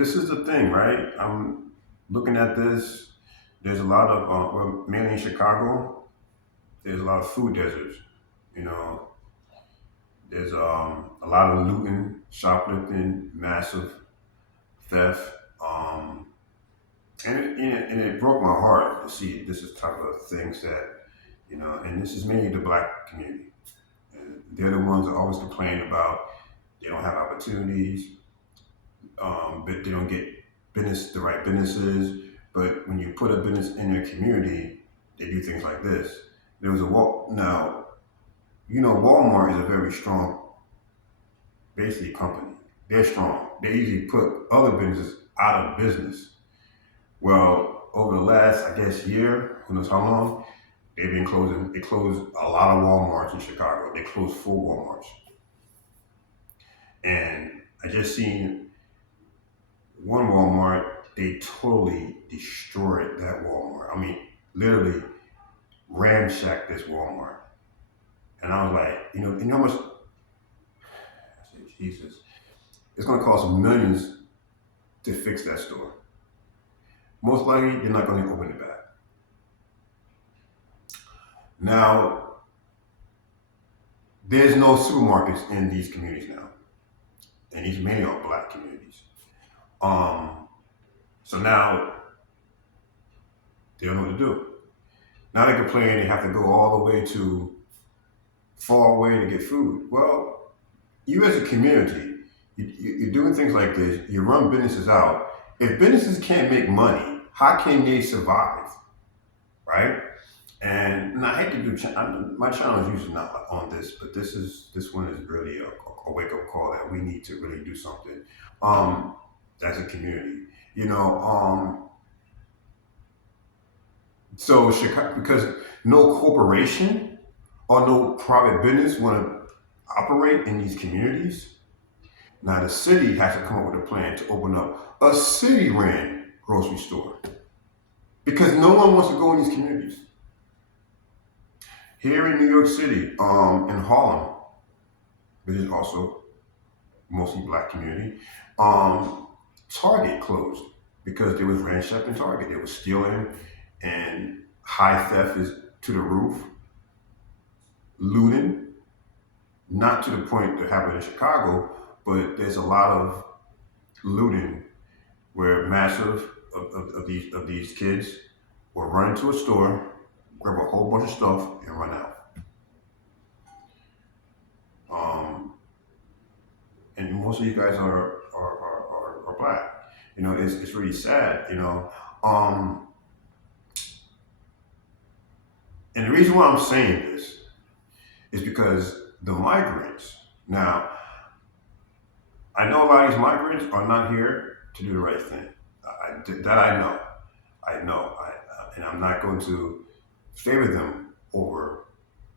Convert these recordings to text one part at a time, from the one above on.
this is the thing, right? I'm looking at this. There's a lot of, well, mainly in Chicago, there's a lot of food deserts. You know, there's a lot of looting, shoplifting, massive theft. And it broke my heart to see this is type of things that, and this is mainly the black community. And they're the ones that always complain about they don't have opportunities, but they don't get the right businesses. But when you put a business in their community, they do things like this. There was a wall. Now, Walmart is a very strong, basically company. They're strong. They usually put other businesses out of business. Well, over the last, I guess, year, who knows how long, they've been closing. They closed a lot of Walmarts in Chicago. They closed 4 Walmarts, and I just seen one Walmart. They totally destroyed that Walmart. I mean, literally ramshacked this Walmart. And I was like, how much? I said, Jesus, it's going to cost millions to fix that store. Most likely, they're not going to open it back. Now, there's no supermarkets in these communities now, and these mainly are black communities. Um, so now they don't know what to do. Now they complain they have to go all the way to far away to get food. Well, you as a community, you're doing things like this. You run businesses out. If businesses can't make money, how can they survive, right? And I hate to do my channel is usually not on this, but this one is really a wake up call that we need to really do something um, as a community. You know, so Chicago, because no corporation or no private business want to operate in these communities. Now the city has to come up with a plan to open up a city ran grocery store because no one wants to go in these communities. Here in New York City, in Harlem, which is also mostly black community, um, Target closed because they was ransacking Target. They were stealing, and high theft is to the roof, looting, not to the point that happened in Chicago, but there's a lot of looting where massive of these kids will run into a store, grab a whole bunch of stuff, and run out. Um, and most of you guys are black. It's really sad. Um, and the reason why I'm saying this is because the migrants. Now, I know a lot of these migrants are not here to do the right thing. That I know. I know. And I'm not going to favor them over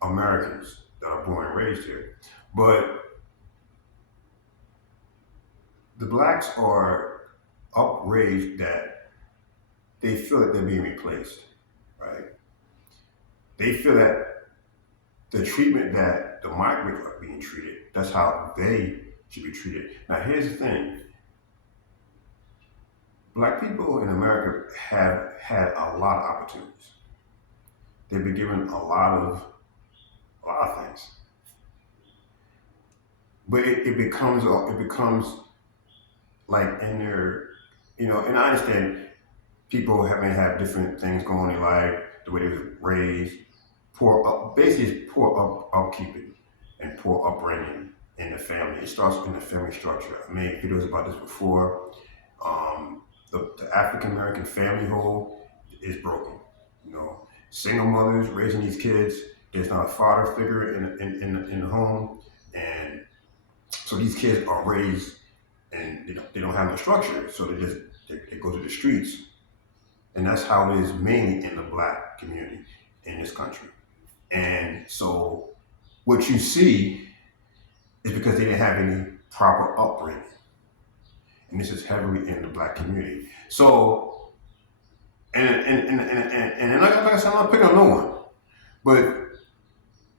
Americans that are born and raised here. But the blacks are outraged that they feel that they're being replaced, right? They feel that the treatment that the migrants are being treated, that's how they should be treated. Now, here's the thing. Black people in America have had a lot of opportunities. They've been given a lot of things. But it becomes like in their, and I understand people may have different things going on in life, the way they was raised, basically it's poor upkeeping and poor upbringing in the family. It starts in the family structure. I made videos about this before. The African American family whole is broken. Single mothers raising these kids. There's not a father figure in the home, and so these kids are raised and they don't have no structure. So they go to the streets, and that's how it is mainly in the black community in this country. And so what you see is because they didn't have any proper upbringing, and this is heavily in the black community. So and like I said, I'm not picking on no one, but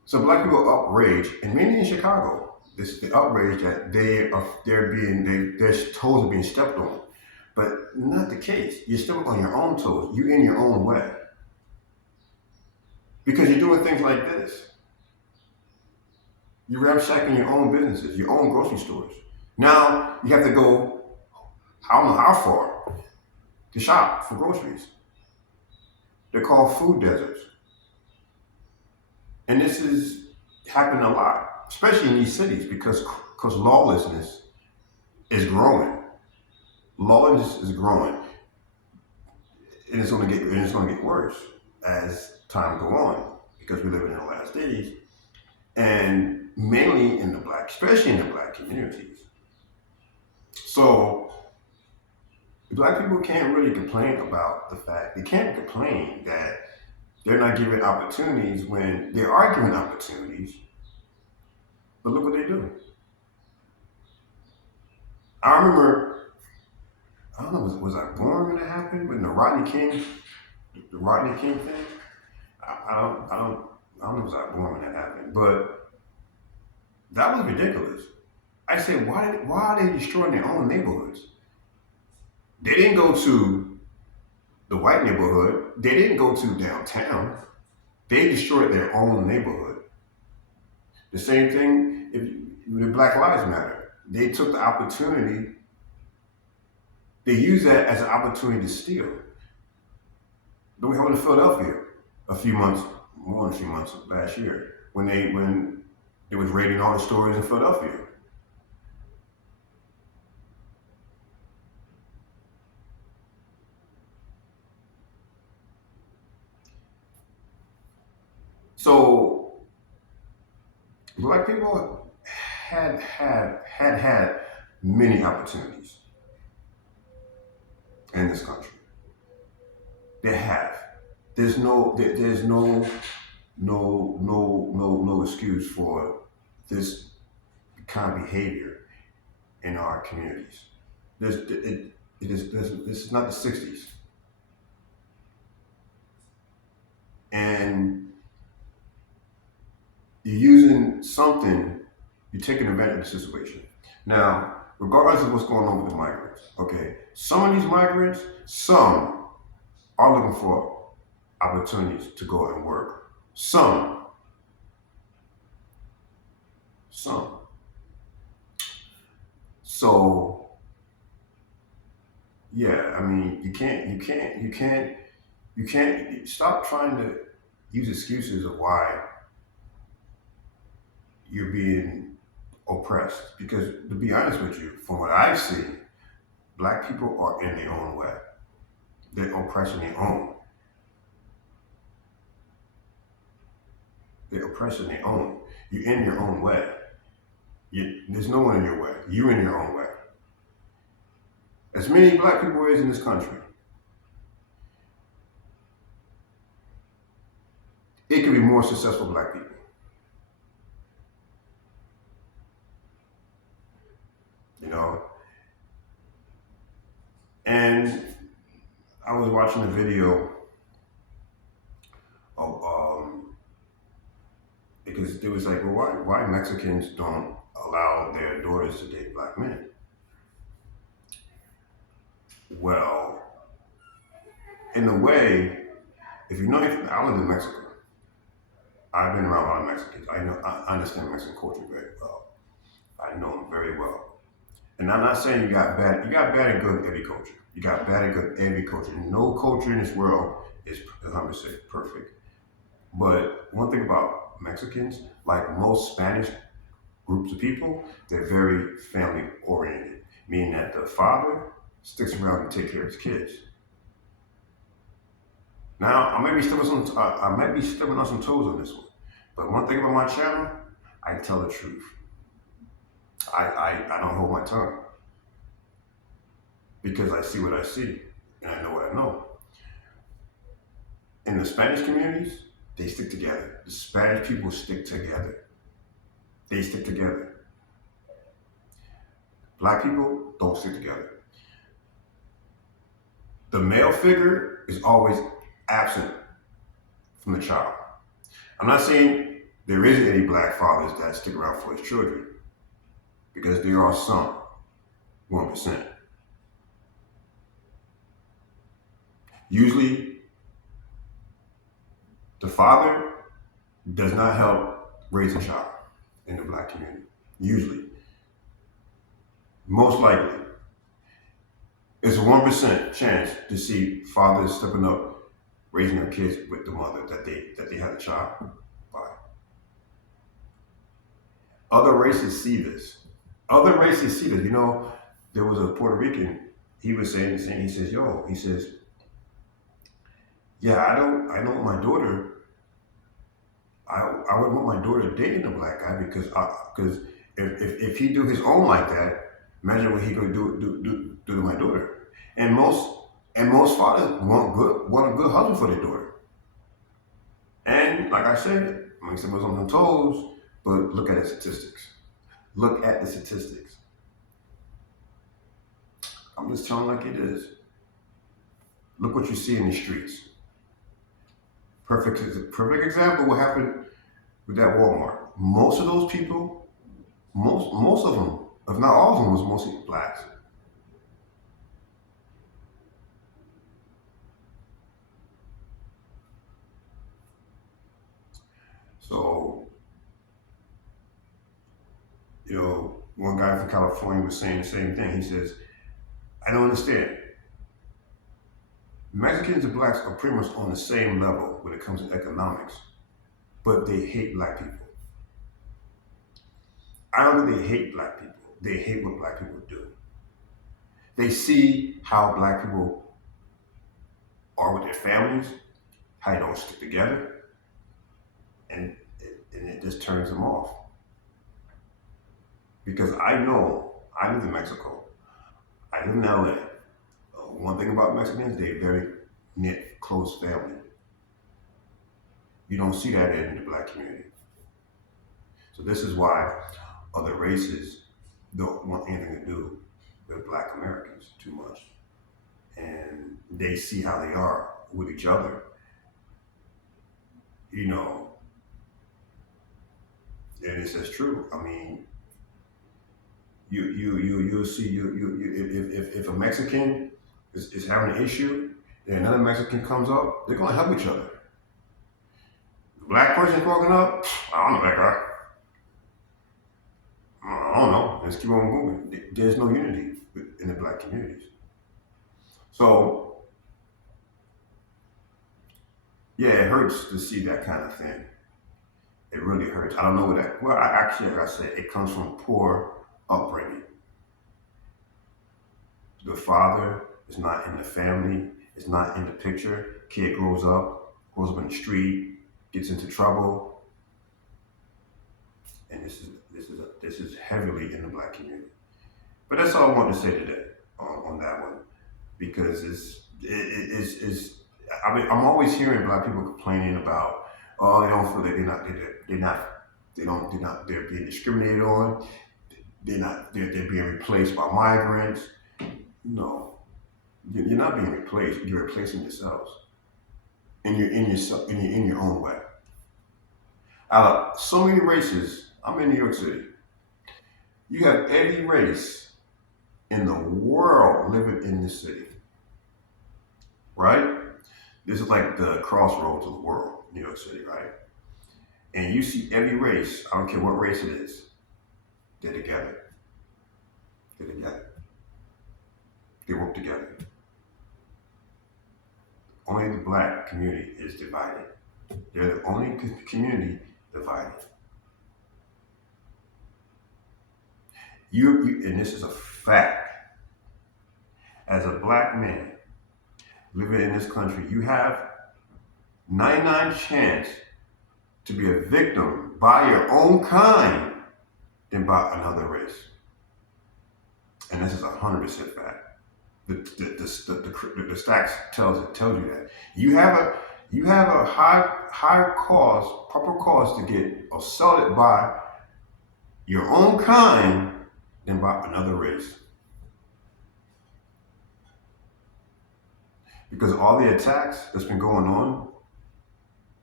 so black people are outraged, and mainly in Chicago, this the outrage that their toes are being stepped on. But not the case. You're still on your own toes. You're in your own way. Because you're doing things like this. You're ramshacking your own businesses, your own grocery stores. Now you have to go, I don't know how far, to shop for groceries. They're called food deserts. And this is happening a lot, especially in these cities, because lawlessness is growing. Lawlessness is growing, and it's going to get worse as time go on, because we live in the last days, and mainly in the black, especially in the black communities. So black people can't really complain about the fact, they can't complain that they're not given opportunities when they are given opportunities. But look what they do. I remember, I don't know, was I born when it happened? When the Rodney King thing? I don't know, was I born when that happened? But that was ridiculous. I said, why are they destroying their own neighborhoods? They didn't go to the white neighborhood. They didn't go to downtown. They destroyed their own neighborhood. The same thing with Black Lives Matter. They took the opportunity, they used that as an opportunity to steal. But we held in Philadelphia more than a few months last year, when it was raiding all the stores in Philadelphia. So black people had many opportunities in this country. They have. There's no excuse for this kind of behavior in our communities. This is not the '60s, and you're using something. You're taking advantage of the situation. Now, regardless of what's going on with the migrants, okay, some of these migrants, some are looking for opportunities to go and work. Some. So yeah, I mean, you can't stop trying to use excuses of why you're being oppressed. Because to be honest with you, from what I've seen, black people are in their own way. They're oppressing their own. They're oppressing their own. You're in your own way. There's no one in your way. You're in your own way. As many black people as in this country, it could be more successful black people. You know? And I was watching a video of because it was like, well, why Mexicans don't allow their daughters to date black men? Well, in a way, if you know anything, I live in Mexico. I've been around a lot of Mexicans. I understand Mexican culture very well. I know them very well. And I'm not saying you got bad and good every culture. You got bad and good every culture. No culture in this world is 100% perfect. But one thing about Mexicans, like most Spanish groups of people, they're very family oriented, meaning that the father sticks around and take care of his kids. Now, I might be stepping on some toes on this one, but one thing about my channel, I tell the truth. I don't hold my tongue, because I see what I see and I know what I know. In the Spanish communities, they stick together. The Spanish people stick together. They stick together. Black people don't stick together. The male figure is always absent from the child. I'm not saying there isn't any black fathers that stick around for his children, because there are some, 1%. Usually, the father does not help raise a child in the black community. Usually, most likely, it's a 1% chance to see fathers stepping up, raising their kids with the mother that they had a child by. Other races see this. Other races see this. You know, there was a Puerto Rican. He was saying the same. He says, "Yo," he says, "Yeah, I don't want my daughter. I would want my daughter dating a black guy because if he do his own like that, imagine what he gonna do to my daughter." And most fathers want a good husband for their daughter. And like I said, makes them on their toes, but look at the statistics. Look at the statistics. I'm just telling like it is. Look what you see in the streets. Perfect example what happened with that Walmart. Most of those people, most of them, if not all of them, was mostly blacks. So, one guy from California was saying the same thing. He says, I don't understand. Mexicans and blacks are pretty much on the same level when it comes to economics, but they hate black people. I don't think they hate black people. They hate what black people do. They see how black people are with their families, how they don't stick together, and it just turns them off. Because I live in Mexico, I live in LA. One thing about Mexicans, they're very knit, close family. You don't see that in the black community. So this is why other races don't want anything to do with black Americans too much. And they see how they are with each other. You know, and it's just true. I mean, you'll see if a Mexican is having an issue and another Mexican comes up, they're gonna help each other. The black person's walking up, I don't know that guy. I don't know. Let's keep on moving. There's no unity in the black communities. So yeah, it hurts to see that kind of thing. It really hurts. I don't know what that. Well, like I said, it comes from poor upbringing. The father is not in the family, is not in the picture. Kid grows up in the street, gets into trouble, and this is heavily in the black community. But that's all I want to say today on that one because it's I mean I'm always hearing black people complaining about they don't feel that they're not they're being discriminated on. They're being replaced by migrants. No, you're not being replaced. You're replacing yourselves, and you're in your own way. Out of so many races, I'm in New York City. You have every race in the world living in this city, right? This is like the crossroads of the world, New York City, right? And you see every race. I don't care what race it is. They're together. They're together. They work together. Only the black community is divided. They're the only community divided. And this is a fact. As a black man living in this country, you have 99 chance to be a victim by your own kind than by another race. And this is 100% fact. The stats tells you that you have a higher cause, proper cause to get assaulted by your own kind than by another race. Because all the attacks that's been going on,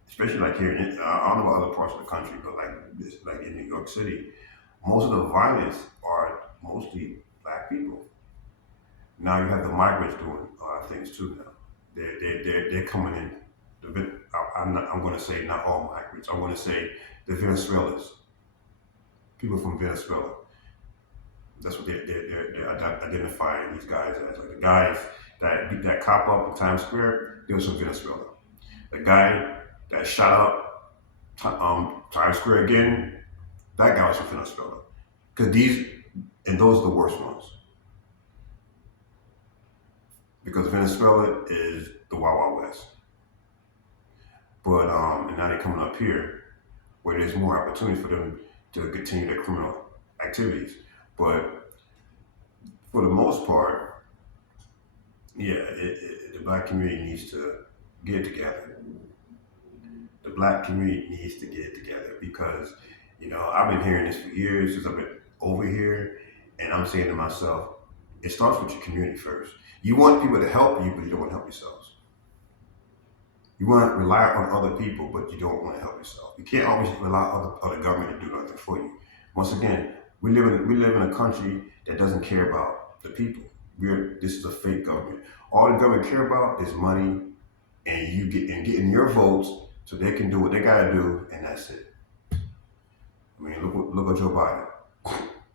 especially like here, I don't know about other parts of the country, but like in New York City, most of the violence are mostly black people. Now you have the migrants doing a lot of things too now. They're coming in. I'm going to say not all migrants. I'm going to say the Venezuelans, people from Venezuela. That's what they're identifying these guys as. Like the guys that beat that cop up in Times Square, they was from Venezuela. The guy that shot up Times Square again, that guy was from Venezuela. Because those are the worst ones. Because Venezuela is the Wild Wild West. But and now they're coming up here where there's more opportunity for them to continue their criminal activities. But for the most part, yeah, the black community needs to get together. The black community needs to get together because, I've been hearing this for years since I've been over here, and I'm saying to myself, it starts with your community first. You want people to help you, but you don't want to help yourselves. You want to rely on other people, but you don't want to help yourself. You can't always rely on the government to do nothing for you. Once again, we live in a country that doesn't care about the people. This is a fake government. All the government care about is money and getting your votes so they can do what they gotta do, and that's it. I mean, look at Joe Biden.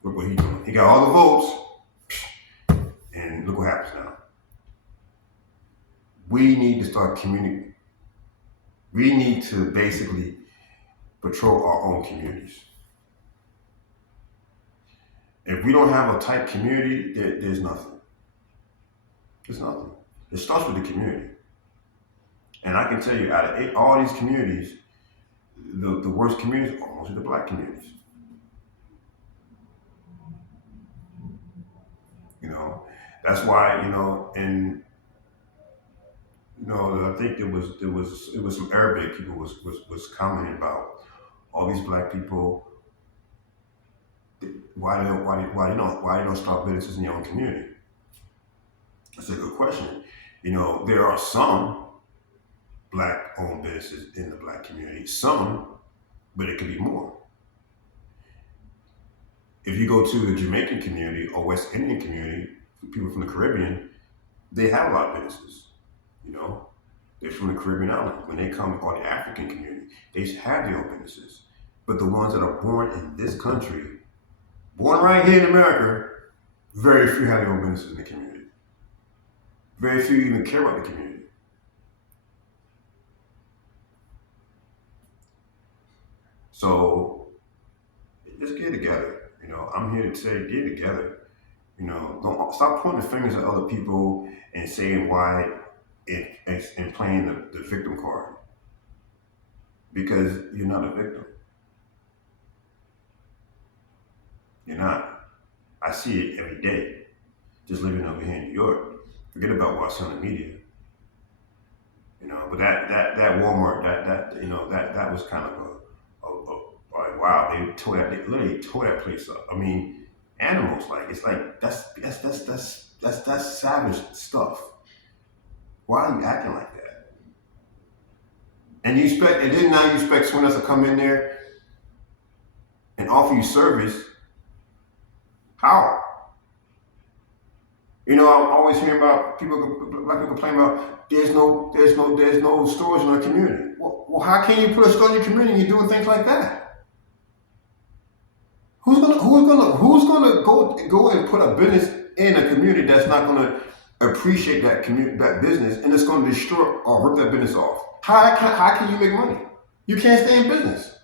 Look what he doing. He got all the votes, and look what happens now. We need to start communicating. We need to basically patrol our own communities. If we don't have a tight community, there's nothing. There's nothing. It starts with the community. And I can tell you, out of all these communities, the worst communities are mostly the black communities. You know, that's why and I think it was some Arabic people was commenting about all these black people. Why they don't start businesses in your own community? That's a good question. There are some black-owned businesses in the black community, some, but it could be more. If you go to the Jamaican community or West Indian community, people from the Caribbean, they have a lot of businesses. You know, they're from the Caribbean islands. When they come on the African community, they have their own businesses. But the ones that are born in this country, born right here in America, very few have their own businesses in the community. Very few even care about the community. So just get together. I'm here to say get together. Don't stop pointing fingers at other people and saying why and playing the victim card because you're not a victim. You're not. I see it every day. Just living over here in New York. Forget about what's on the media. But that Walmart that was kind of like wow, they literally tore that place up. I mean, animals, like it's like that's savage stuff. Why are you acting like that? And then now you expect someone else to come in there and offer you service. How? I always hear about black people complain about there's no stores in our community. Well, how can you put a store in your community and you're doing things like that? Who's gonna go and put a business in a community that's not gonna appreciate that business and it's gonna destroy or rip that business off? How can you make money? You can't stay in business.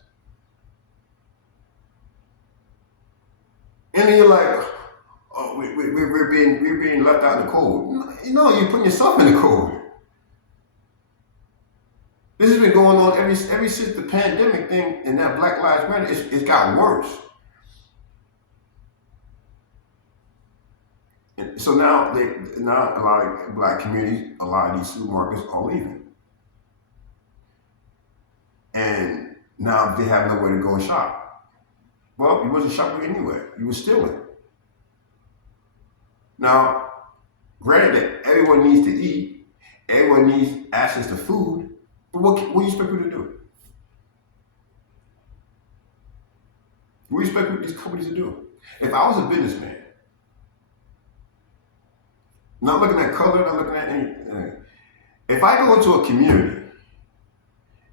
And then you're like, oh, we're being left out in the cold. No, you're putting yourself in the cold. This has been going on ever since the pandemic thing and that Black Lives Matter. It's gotten worse. And so now a lot of black communities, a lot of these supermarkets are leaving, and now they have nowhere to go and shop. Well, you wasn't shopping anywhere. You were stealing. Now, granted that everyone needs to eat, everyone needs access to food, but what do you expect people to do? What do you expect these companies to do? If I was a businessman, not looking at color, not looking at anything, If I go into a community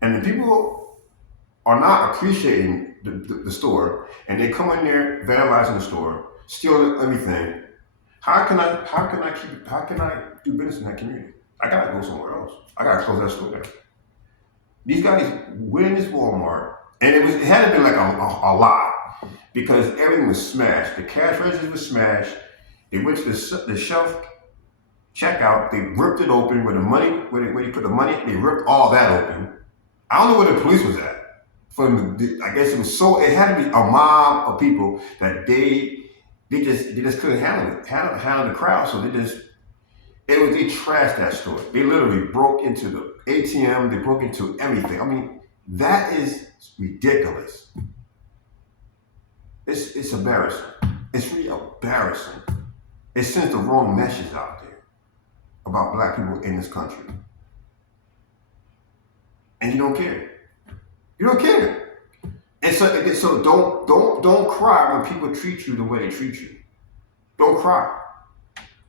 and the people are not appreciating the store and they come in there vandalizing the store, stealing everything, how can I do business in that community? I gotta go somewhere else. I gotta close that store down. These guys went in this Walmart, and it had to be like a lot because everything was smashed. The cash register was smashed. They went to the shelf checkout. They ripped it open where the money, where they put the money. They ripped all that open. I don't know where the police was at. I guess it was so. It had to be a mob of people that they just couldn't handle the crowd. So they trashed that store. They literally broke into the ATM. They broke into everything. I mean, that is ridiculous. It's embarrassing. It's really embarrassing. It sends the wrong message out there about black people in this country. And you don't care. You don't care. And so don't cry when people treat you the way they treat you. Don't cry.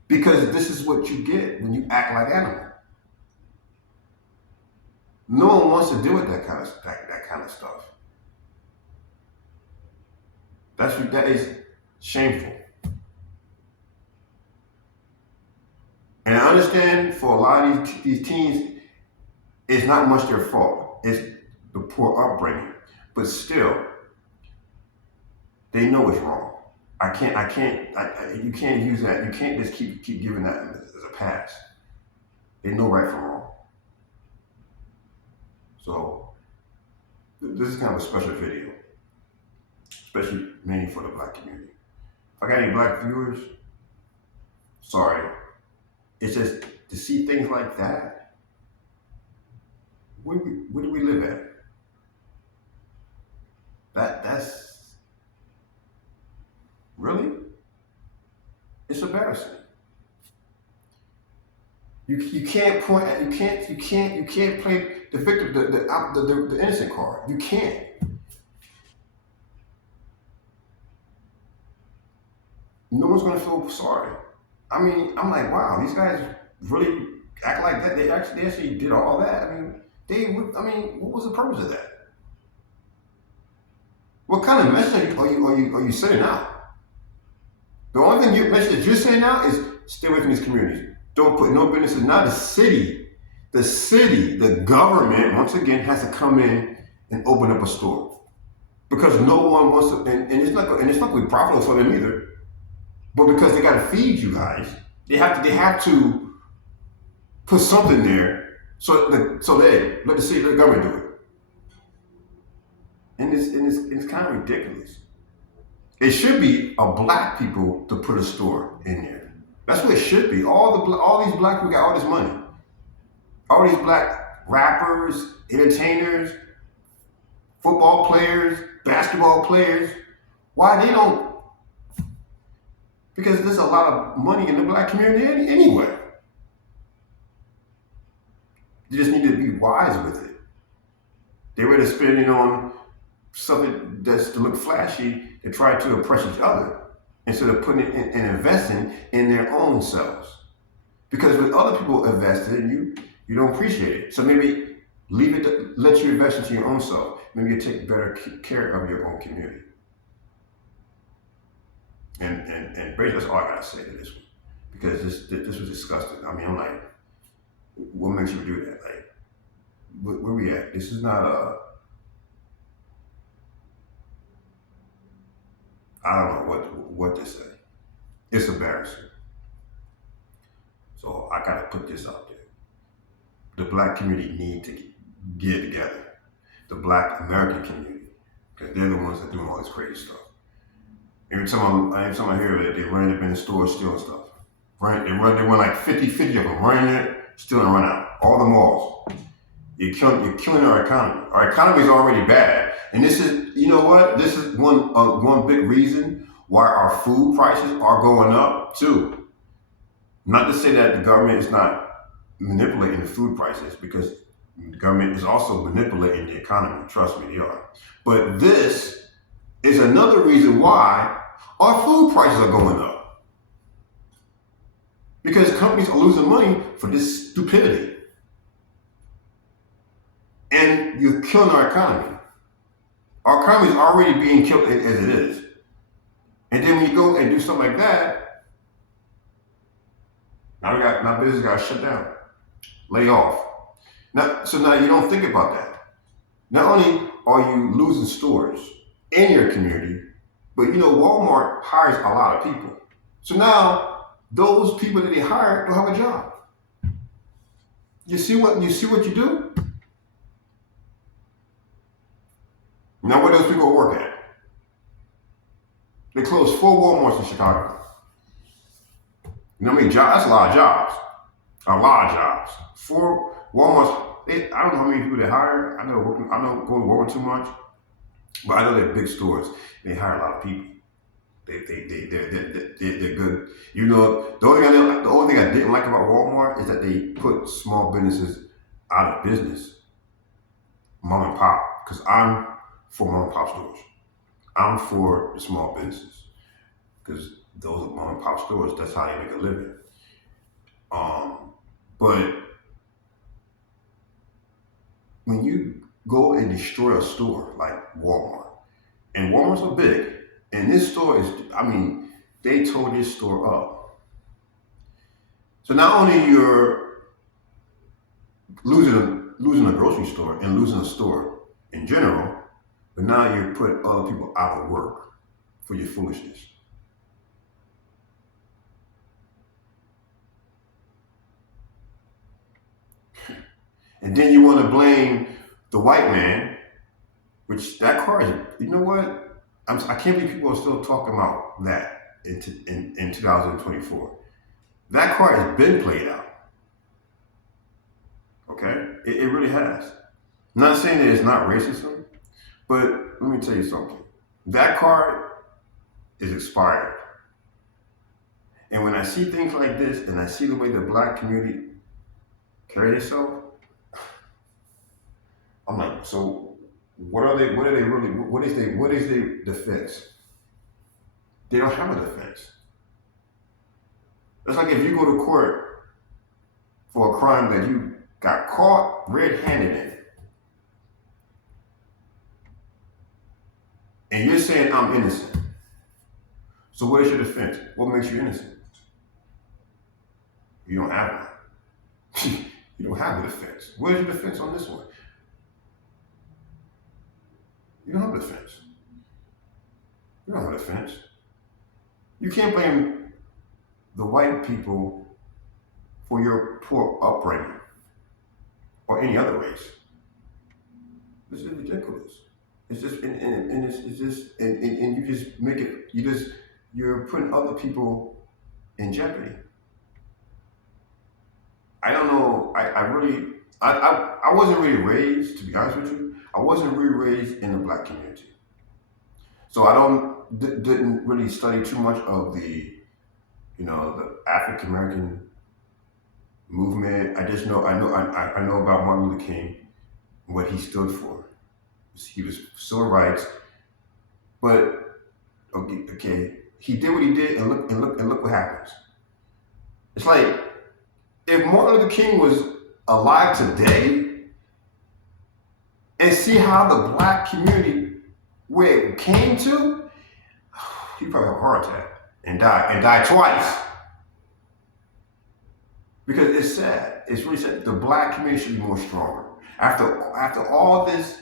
Because this is what you get when you act like animal. No one wants to deal with that kind of stuff. That is shameful. And I understand for a lot of these teens, it's not much their fault. It's the poor upbringing. But still, they know it's wrong. You can't use that. You can't just keep giving that as a pass. They know right from wrong. So this is kind of a special video, especially mainly for the black community. If I got any black viewers, sorry. It's just to see things like that. Where do we live at? That's really, it's embarrassing. You can't point at, you can't play the victim, the innocent card. You can't. No one's gonna feel sorry. I mean, I'm like, wow, these guys really act like that. They actually did all that. I mean, what was the purpose of that? What kind of message are you sending out? The only message that you're sending out is stay away from these communities. Don't put no businesses. Not the city. The government once again has to come in and open up a store because no one wants to. And it's not going to be profitable for them either. But because they got to feed you guys, they have to put something there so they let the government do it. And it's kind of ridiculous. It should be a black people to put a store in there. That's what it should be. All these black people got all this money. All these black rappers, entertainers, football players, basketball players. Why they don't? Because there's a lot of money in the black community anyway. You just need to be wise with it. They were spending on something that's to look flashy to try to oppress each other instead of putting it and investing in their own selves. Because when other people invested in you don't appreciate it. So maybe let you invest into your own self. Maybe you take better care of your own community. And basically that's all I gotta say to this one. Because this was disgusting. I mean, I'm like, what makes you do that? Like, where we at? This is not I don't know what to say. It's embarrassing. So I gotta put this out there. The black community need to get together. The black American community, because they're the ones that are doing all this crazy stuff. Every time I hear that they run up in the store stealing stuff. They run like 50 of them running it, stealing and run out. All the malls. You're killing our economy. Our economy is already bad. And this is, you know what? This is one big reason why our food prices are going up too. Not to say that the government is not manipulating the food prices, because the government is also manipulating the economy. Trust me, they are. But this is another reason why our food prices are going up. Because companies are losing money for this stupidity. killing our economy. Our economy is already being killed as it is. And then when you go and do something like that, now business got shut down, lay off. So now you don't think about that. Not only are you losing stores in your community, but Walmart hires a lot of people. So now those people that they hire don't have a job. You see what you do? Now where those people work at? They closed 4 Walmarts in Chicago. You know how many jobs? That's a lot of jobs. A lot of jobs. 4 Walmarts. I don't know how many people they hire. I know go to Walmart too much, but I know they're big stores. They hire a lot of people. They're good. The only thing I didn't like about Walmart is that they put small businesses out of business, mom and pop. Because I'm for mom and pop stores. I'm for the small businesses because those are mom and pop stores. That's how they make a living. But when you go and destroy a store like Walmart, and Walmarts are big, and this store they tore this store up. So not only you're losing a grocery store and losing a store in general, but now you're putting other people out of work for your foolishness. And then you want to blame the white man, which that car is, you know what? I can't believe people are still talking about that in 2024. That car has been played out. Okay? It really has. I'm not saying that it's not racism, but let me tell you something. That card is expired. And when I see things like this and I see the way the black community carry themselves, I'm like, so what are they really, what is their defense? They don't have a defense. It's like if you go to court for a crime that you got caught red-handed in, and you're saying I'm innocent. So what is your defense? What makes you innocent? You don't have one. You don't have a defense. Where's your defense on this one? You don't have a defense. You don't have a defense. You can't blame the white people for your poor upbringing or any other race. This is ridiculous. It's just and you just make it. You're putting other people in jeopardy. I don't know. I wasn't really raised, to be honest with you. I wasn't really raised in the black community, so I didn't really study too much of the African American movement. I know about Martin Luther King, what he stood for. He was civil rights, but okay, he did what he did, and look what happens. It's like if Martin Luther King was alive today, and see how the black community where it came to, he probably have a heart attack and die twice. Because it's sad. It's really sad. The black community should be more stronger. After all this,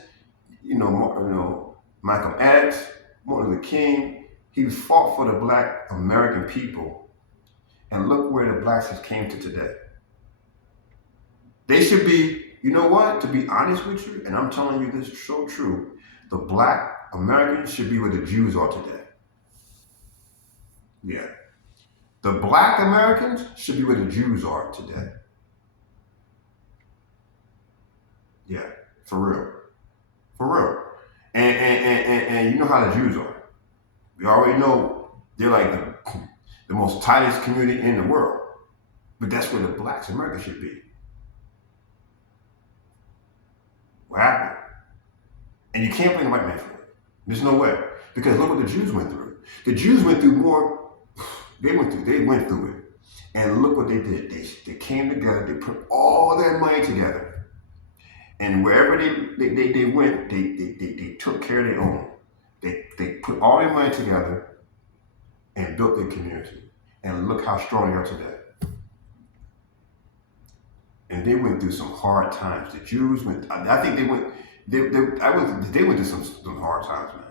Malcolm X, Martin Luther King, he fought for the black American people. And look where the blacks came to today. They should be, you know what, to be honest with you, and I'm telling you this is so true, the black Americans should be where the Jews are today. Yeah. The black Americans should be where the Jews are today. Yeah, for real. For real. And you know how the Jews are. We already know they're like the most tightest community in the world. But that's where the blacks America should be. What happened? And you can't blame the white man for it. There's no way. Because look what the Jews went through. The Jews went through more. They went through it. And look what they did. They came together. They put all their money together. And wherever they went, they took care of their own. They put all their money together and built their community. And look how strong they are today. And they went through some hard times. The Jews went. I think they went. They went through some hard times, man.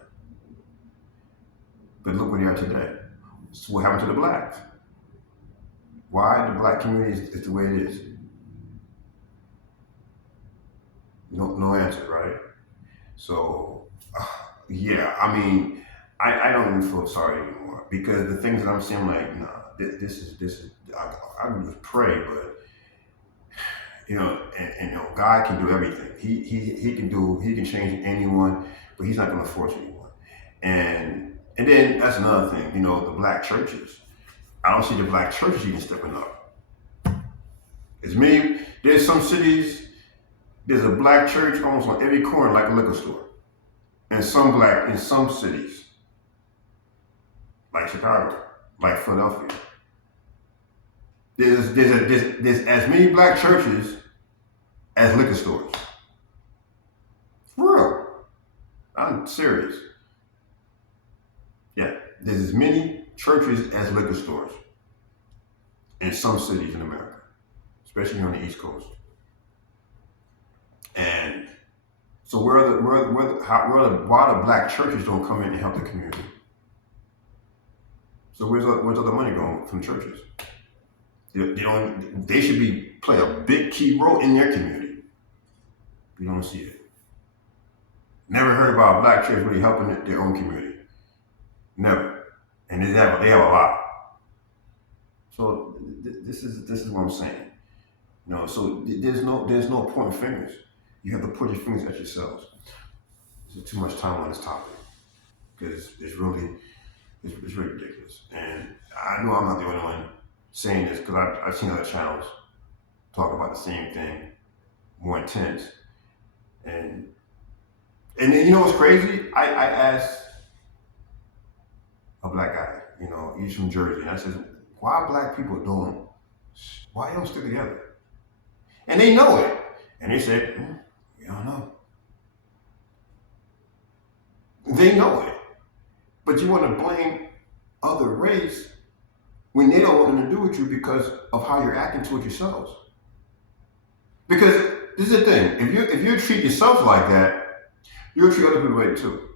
But look where they are today. So what happened to the blacks? Why the black community is the way it is? No answer, right? So, yeah, I mean, I don't even feel sorry anymore because the things that I'm saying, like, nah, this is. I would just pray, but and God can do everything. He can change anyone, but He's not going to force anyone. And then that's another thing. The black churches. I don't see the black churches even stepping up. There's some cities. There's a black church almost on every corner, like a liquor store, and some black in some cities, like Chicago, like Philadelphia. There's as many black churches as liquor stores. For real. I'm serious. Yeah. There's as many churches as liquor stores in some cities in America, especially on the East Coast. And so why the black churches don't come in and help the community? So where's all the money going from churches? They should play a big key role in their community. You don't see it. Never heard about a black church really helping their own community. Never. And they have a lot. So this is what I'm saying. So there's no pointing fingers. You have to put your fingers at yourselves. There's too much time on this topic because it's really ridiculous. And I know I'm not the only one saying this because I've seen other channels talk about the same thing, more intense. And then what's crazy? I asked a black guy, he's from Jersey, and I said, why black people why don't stick together? And they know it. And they said, we don't know. They know it. But you want to blame other race when they don't want nothing to do with you because of how you're acting toward yourselves. Because this is the thing, if you treat yourself like that, you'll treat other people like it too.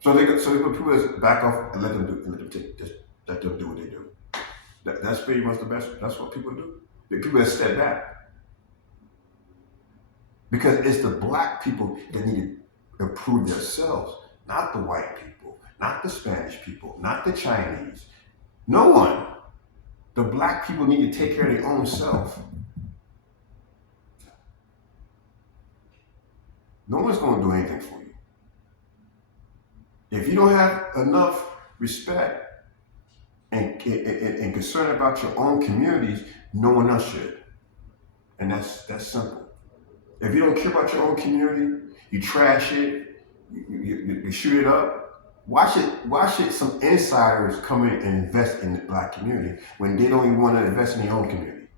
So they put people that back off and let them do what they do. That's pretty much the best. That's what people do. The people that step back. Because it's the black people that need to improve themselves, not the white people, not the Spanish people, not the Chinese. No one. The black people need to take care of their own self. No one's going to do anything for you. If you don't have enough respect and concern about your own communities, no one else should. And that's simple. If you don't care about your own community, you trash it, you shoot it up. Why should some insiders come in and invest in the black community when they don't even want to invest in their own community?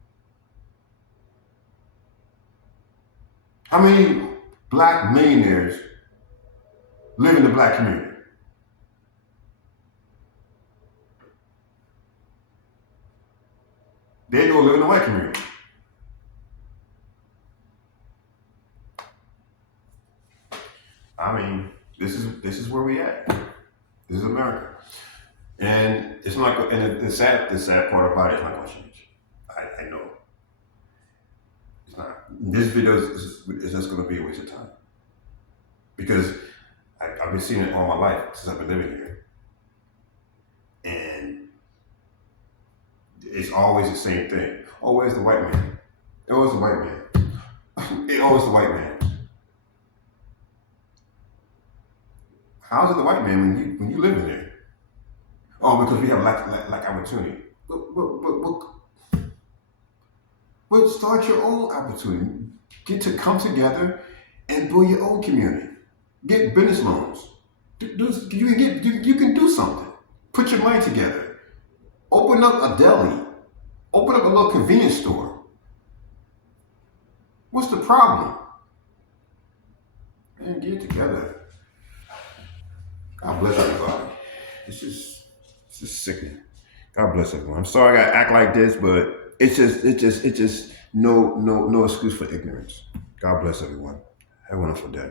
How many black millionaires live in the black community? They don't live in the white community. I mean, this is where we at. This is America, and it's not. And the sad part about it is not going to change. I know it's not. This video is just going to be a waste of time because I've been seeing it all my life since I've been living here, and it's always the same thing. Always the white man. Always the white man. Always the white man. How's it the white man when you live in there? Oh, because we have lack opportunity. But start your own opportunity. Get to come together and build your own community. Get business loans. You can do something. Put your money together. Open up a deli. Open up a little convenience store. What's the problem? Man, get it together. God bless everybody. It's just sickening. God bless everyone. I'm sorry I gotta act like this, but it's just no excuse for ignorance. God bless everyone. Have a wonderful day.